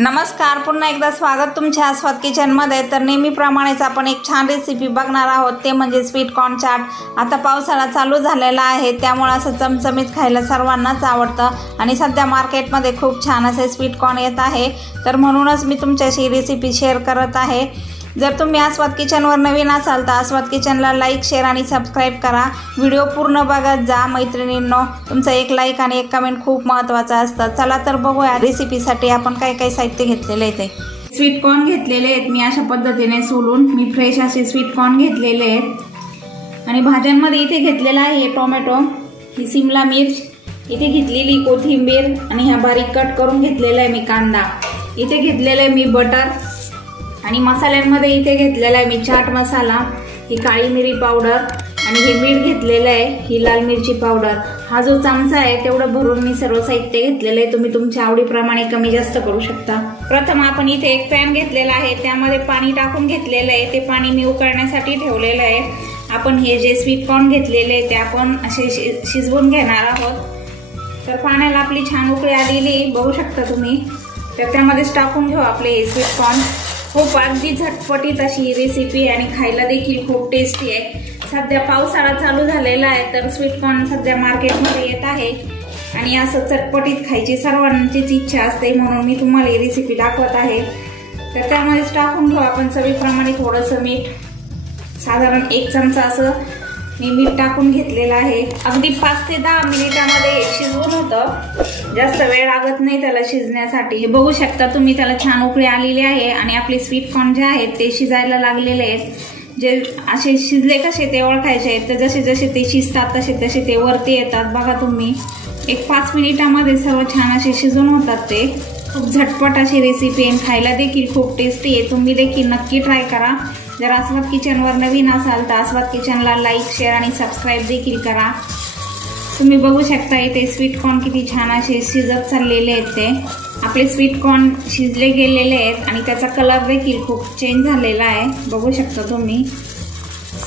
नमस्कार, पुन्हा एकदा स्वागत तुमच्या आस्वाद किचनमध्ये। तर नेहमीप्रमाणेच आपण एक छान रेसिपी बघणार आहोत, ते म्हणजे स्वीट कॉर्न चाट। आता पावसाळा चालू झालेला आहे, त्यामुळे असं चमचमीत खायला सर्वांनाच आवडतं आणि सध्या मार्केटमध्ये खूप छान असे स्वीट कॉर्न येत आहे। तर म्हणूनच मी तुमच्याशी रेसिपी शेअर करत आहे। जर तुम्ही आस्वाद किचनवर नवीन असाल तर आस्वाद किचनला लाईक, शेअर आणि सबस्क्राइब करा। व्हिडिओ पूर्ण बघत जा मैत्रिणींनो, तुमचा एक लाईक आणि एक कमेंट खूप महत्त्वाचं असतं। चला तर बघूया रेसिपीसाठी आपण काय काय साहित्य घेतलेले आहे ते। स्वीट कॉर्न घेतलेले आहेत मी अशा पद्धतीने सोलून, मी फ्रेश असे स्वीट कॉर्न घेतलेले आहेत। आणि भाज्यांमध्ये इथे घेतलेला आहे टोमॅटो, ही शिमला मिर्च, इथे घेतलेली कोथिंबीर आणि हा बारीक कट करून घेतलेला आहे मी कांदा, इथे घेतलेला आहे मी बटर आणि मसाल्यांमध्ये इथे घेतलेला आहे मी चाट मसाला, ही काळी मिरी पावडर आणि हे मीठ घेतलेलं आहे, ही लाल मिरची पावडर। हा जो चमचा आहे तेवढं भरून मी सर्व साहित्य घेतलेलं आहे, तुम्ही तुमच्या आवडीप्रमाणे कमी जास्त करू शकता। प्रथम आपण इथे एक पॅन घेतलेला आहे, त्यामध्ये पाणी टाकून घेतलेलं आहे, ते पाणी मी उकळण्यासाठी ठेवलेलं आहे। आपण हे जे स्वीट कॉर्न घेतलेले आहे ते आपण असे शिजवून घेणार आहोत। तर पाण्याला आपली छान उकळी आलेली बघू शकता तुम्ही, तर त्यामध्येच टाकून घेऊ आपले हे स्वीट कॉर्न। खूप अगदी झटपटीत अशी रेसिपी आणि खायला देखील खूप टेस्टी आहे। सध्या पावसाळा चालू झालेला आहे, तर स्वीट कॉर्न सध्या मार्केटमध्ये येत आहे आणि असं चटपटीत खायची सर्वांचीच इच्छा असते, म्हणून मी तुम्हाला ही रेसिपी दाखवत आहे। तर त्यामध्येच टाकून घेऊ आपण चवीप्रमाणे थोडंसं मीठ, साधारण 1 चमचा असं मी मीठ टाकून घेतलेलं आहे। अगदी 5 ते 10 मिनिटांमध्ये शिजवून होतं, जास्त वेळ लागत नाही त्याला शिजण्यासाठी। हे बघू शकता तुम्ही, त्याला छान उकळी आलेली आहे आणि आपले स्वीट कॉर्न जे आहेत ते शिजायला लागलेले आहेत। जे असे शिजले कसे ते ओळखायचे आहेत, तर जसे जसे ते शिजतात तसे तसे ते वरती येतात बघा तुम्ही। एक 5 मिनिटांमध्ये सर्व छान असे शिजून होतात ते। खूप झटपट अशी रेसिपी आहे, खायला देखील खूप टेस्टी आहे, तुम्ही देखील नक्की ट्राय करा। जर आस्वाद किचनवर नवीन असाल तर आस्वाद किचनला लाईक, शेअर आणि सबस्क्राइब देखील करा। तुम्ही बघू शकता इथे स्वीट कॉर्न किती छान असे शिजत चाललेले आहेत, ते आपले स्वीट कॉर्न शिजले गेलेले आहेत आणि त्याचा कलर देखील खूप चेंज झालेला आहे, बघू शकता तुम्ही।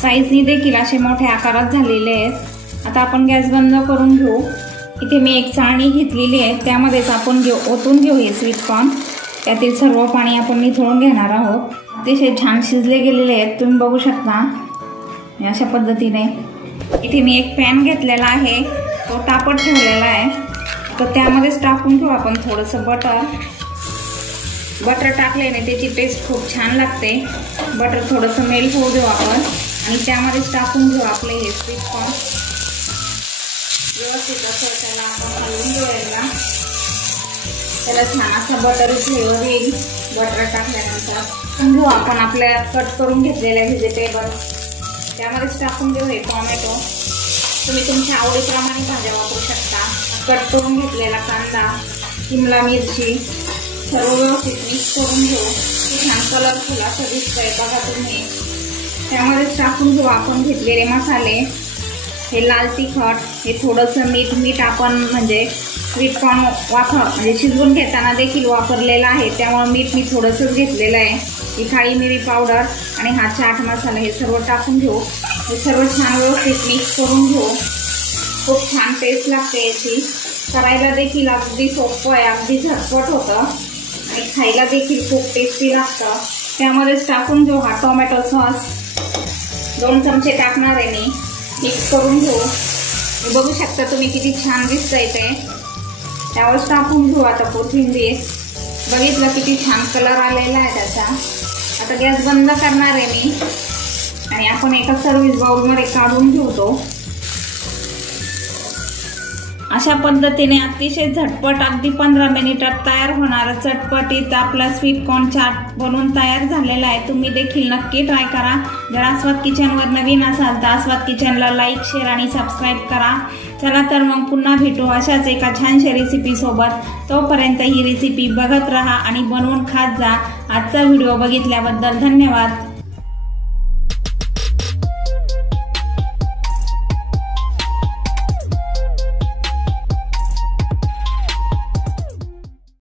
साईजनी देखील असे मोठे आकारात झालेले आहेत। आता आपण गॅस बंद करून घेऊ। इथे मी एक चाळणी घेतलेली आहे, त्यामध्येच आपण ओतून घेऊ हे स्वीट कॉर्न। त्यातील सर्व पाणी आपण निथळून घेणार आहोत। अतिशय छान शिजले गेलेले आहेत, तुम्ही बघू शकता अशा पद्धतीने। इथे मी एक पॅन घेतलेला आहे, तो तापत ठेवलेला आहे, तर त्यामध्येच टाकून घेऊ आपण थोडंसं बटर। बटर टाकल्याने त्याची टेस्ट खूप छान लागते। बटर थोडंसं मेल्ट होऊ देऊ आपण आणि त्यामध्येच टाकून घेऊ आपले हे स्वीट कॉर्न। व्यवस्थित असं त्याला आपण हलवून घेऊया, त्याला छान असा बटर फ्लेवर येईल बटर टाकल्यानंतर। घेऊ आपण आपल्या कट करून घेतलेल्या व्हेजिटेबल्स, त्यामध्येच टाकून घेऊ हे टोमॅटो, तुम्ही तुमच्या आवडीप्रमाणे भाज्या वापरू शकता। कट करून घेतलेला कांदा, शिमला मिरची सर्व व्यवस्थित मिक्स करून घेऊ। छान कलरफुल असं दिसतंय बघा तुम्ही। त्यामध्येच टाकून घेऊ आपण घेतलेले मसाले, हे लाल तिखट, हे थोडंसं मीठ आपण म्हणजे स्वीट कॉर्न म्हणजे शिजवून घेताना देखील वापरलेला आहे, त्यामुळे मीठ मी थोडंसंच घेतलेलं आहे। ही काळी मिरी पावडर आणि हा चाट मसाला हे सर्व टाकून घेऊ। हे सर्व छान व्यवस्थित मिक्स करून घेऊ। खूप छान टेस्ट लागते याची, करायला देखील अगदी सोपं आहे, अगदी झटपट होतं आणि खायला देखील खूप टेस्टी लागतं। त्यामध्येच टाकून घेऊ हा टोमॅटो सॉस, 2 चमचे टाकणार आहे मी, मिक्स करून घेऊ। हे बघू शकता तुम्ही किती छान दिसतंय ते। त्यावरच टाकून घेऊ आता कोथिंबीर, बघितलं किती छान कलर आलेला आहे त्याचा। आता गॅस बंद करणार आहे मी आणि आपण एका सर्व्हिस बाउलमध्ये काढून घेऊ तो। अशा पद्धतीने अतिशय झटपट अगदी 15 मिनिटात तयार होणारा चटपटीत आपला स्वीट कॉर्न चाट बनवून तयार झालेला आहे, तुम्ही देखील नक्की ट्राय करा। जर आस्वाद किचनवर नवीन असाल तर आस्वाद किचनला लाईक, शेअर आणि सबस्क्राइब करा। चला तर मग पुन्हा भेटू अशाच एका छानशा रेसिपी सोबत। तोपर्यंत ही रेसिपी बघत राहा आणि बनवून खात जा। आजचा व्हिडिओ बघितल्याबद्दल धन्यवाद।